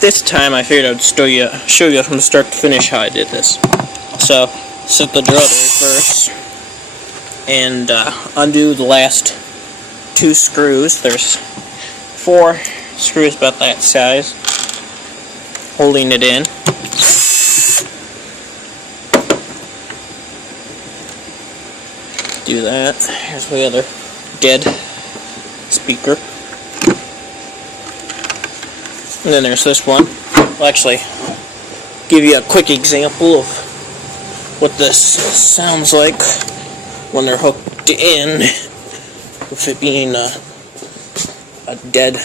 this time I figured I'd show you from start to finish how I did this. So, set the drill to reverse and undo the last 2 screws. There's 4 screws about that size holding it in. Do that. Here's the other dead speaker. And then there's this one. I'll actually give you a quick example of what this sounds like when they're hooked in, with it being a dead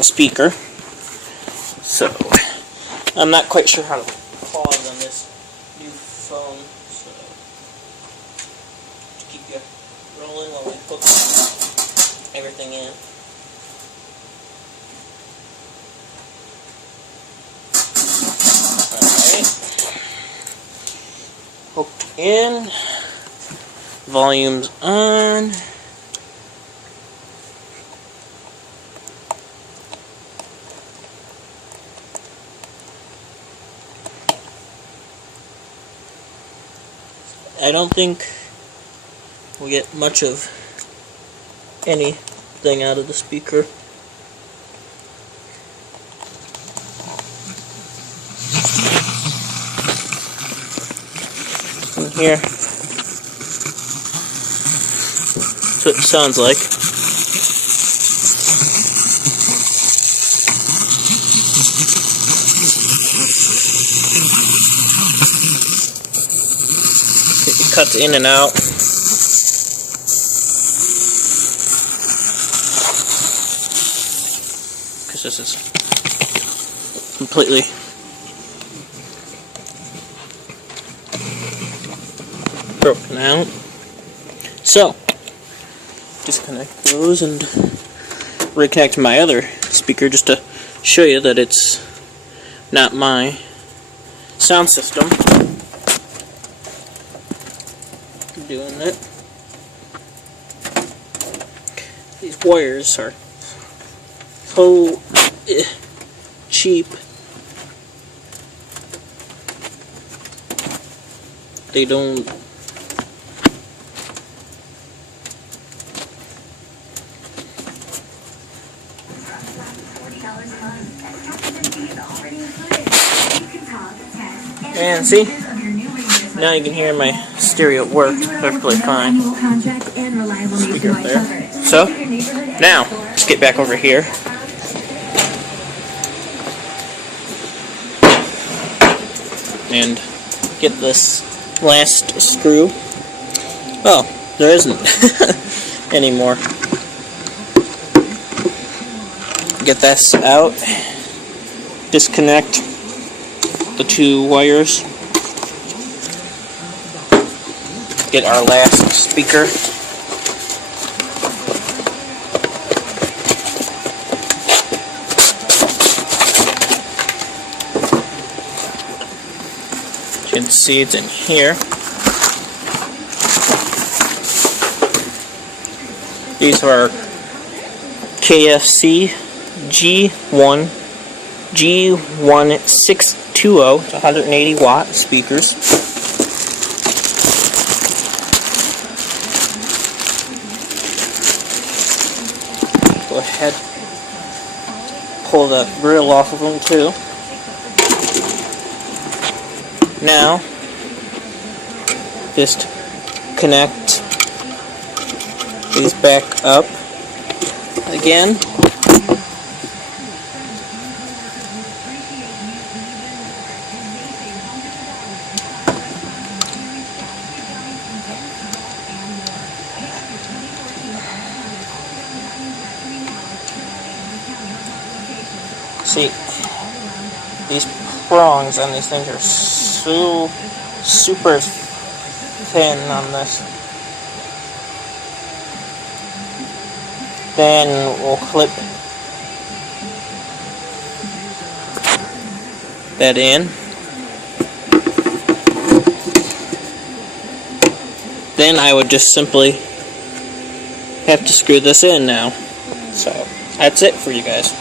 speaker. So, I'm not quite sure how to pause on this new phone, so to keep you rolling while we hook everything in. Hooked in, volume's on. I don't think we'll get much of anything out of the speaker. Here. That's what it sounds like. It cuts in and out. Because this is completely broken out. So, disconnect those and reconnect my other speaker just to show you that it's not my sound system doing it. These wires are so cheap. They don't and see, now you can hear my stereo work perfectly fine. Speaker up there. So, now, let's get back over here. And get this last screw. Oh, there isn't anymore. Get this out. Disconnect the 2 wires. Get our last speaker. You can see it's in here. These are KFC G1620, it's 180 watt speakers. Go ahead, pull the grill off of them too. Now, just connect these back up again. See, these prongs on these things are so super thin on this. Then we'll clip that in. Then I would just simply have to screw this in now. So that's it for you guys.